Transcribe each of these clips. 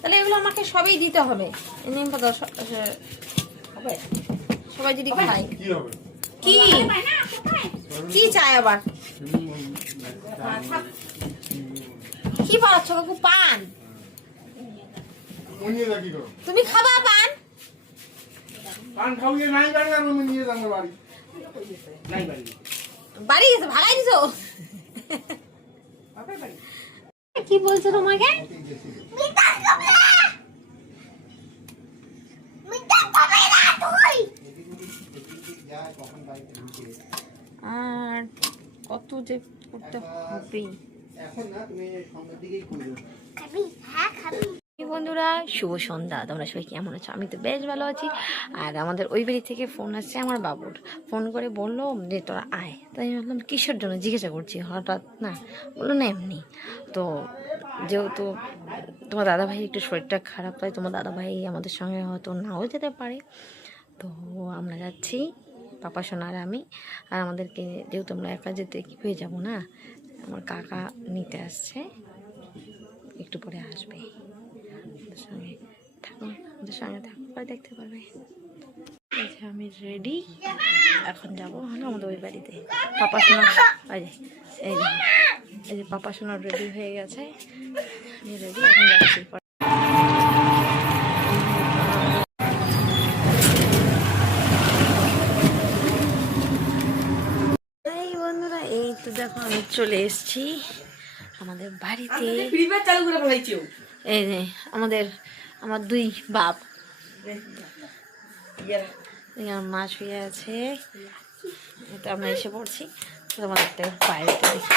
তাহলে এগুলো আমাকে সবই দিতে হবে। নিম পাতা হবে সবাই যদি খায়। কি কি চাই আবার? কি বানাচ্ছ কাকু? পান? তুমি খাবা পান? বাড়ি গেছে, ভাগাই দিছো? কি বলছো তোমাকে? আর কত যে করতে হবে। বন্ধুরা শুভ সন্ধ্যা, তোমরা সবাই কেমন আছো? আমি তো বেশ ভালো আছি। আর আমাদের ওই বাড়ি থেকে ফোন আসছে আমার বাবুর। ফোন করে বললো যে তোরা আয়। তাই আমি ভাবলাম কিসের জন্য জিজ্ঞাসা করছি হঠাৎ, না বললো না এমনি। তো যেহেতু তোমার দাদাভাই একটু শরীরটা খারাপ, তাই তোমার দাদাভাই আমাদের সঙ্গে হয়তো নাও যেতে পারে। তো আমরা যাচ্ছি পাপা সোনা আর আমি। আর আমাদেরকে যেহেতু আমরা একা যেতে কি হয়ে যাবো না, আমার কাকা নিতে আসছে, একটু পরে আসবে। আমাদের সঙ্গে থাকো, আমাদের সঙ্গে থাকো, পরে দেখতে পারবে। আমি রেডি, এখন যাবো হলো আমাদের ওই বাড়িতে। পাপা সোনা এই যে পাপা সোনা রেডি হয়ে গেছে, আমি রেডি, এখন যাচ্ছি। বন্ধুরা এই তো দেখো আমি চলে এসেছি আমাদের বাড়িতে। এই যে আমার দুই বাপ, মা শুয়ে আছে, তো আমরা এসে পড়ছি। তোমাদের বাইরে তো দেখি,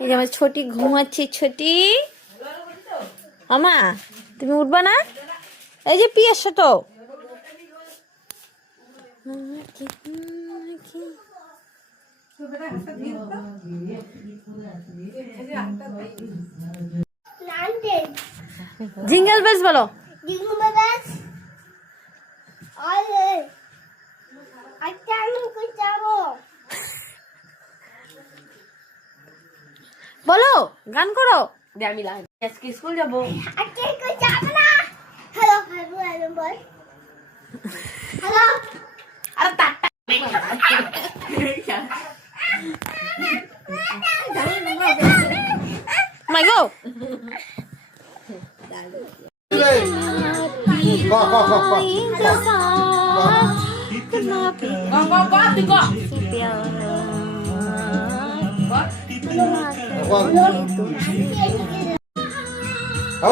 এই যে আমার ছোটি ঘুমাচ্ছি। ছোটি আমা তুমি উঠবা না? এই যে পিয়ার সাথে জিঙ্গল বেলস বলো। বলো, গান করো। আজকে স্কুল যাবো। হ্যালো হ্যালো বল। হ্যালো আর টাটা। মাই গো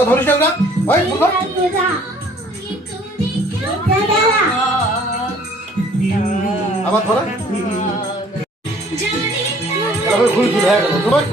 ধরিস না আবার ধরা ঘুরে ঘুরে হয়ে গেল তোমার।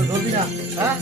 ধরবি না হ্যাঁ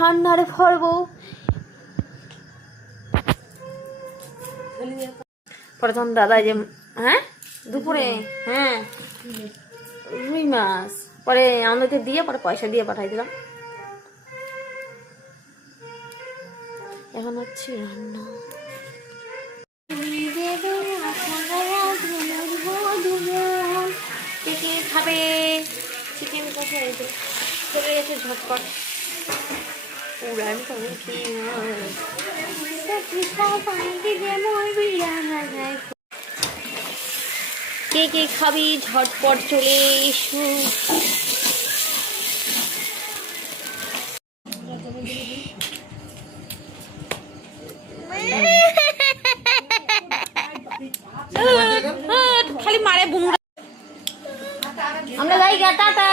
রান্নারে ভরবো প্রথম দাদা যে হ্যাঁ দুপুরে হ্যাঁ রুই মাছ পরে আমাদেরকে দিয়ে পরে পয়সা দিয়ে পাঠাই দিলাম এখন হচ্ছে রান্না কে কে খাবে চিকেন কোথায় চলে গেছে ঝটপট উড়ান করে কে কে খাবি ঝটপট চলে এসো খালি মারে বুমরা আমরা যাই গা টাটা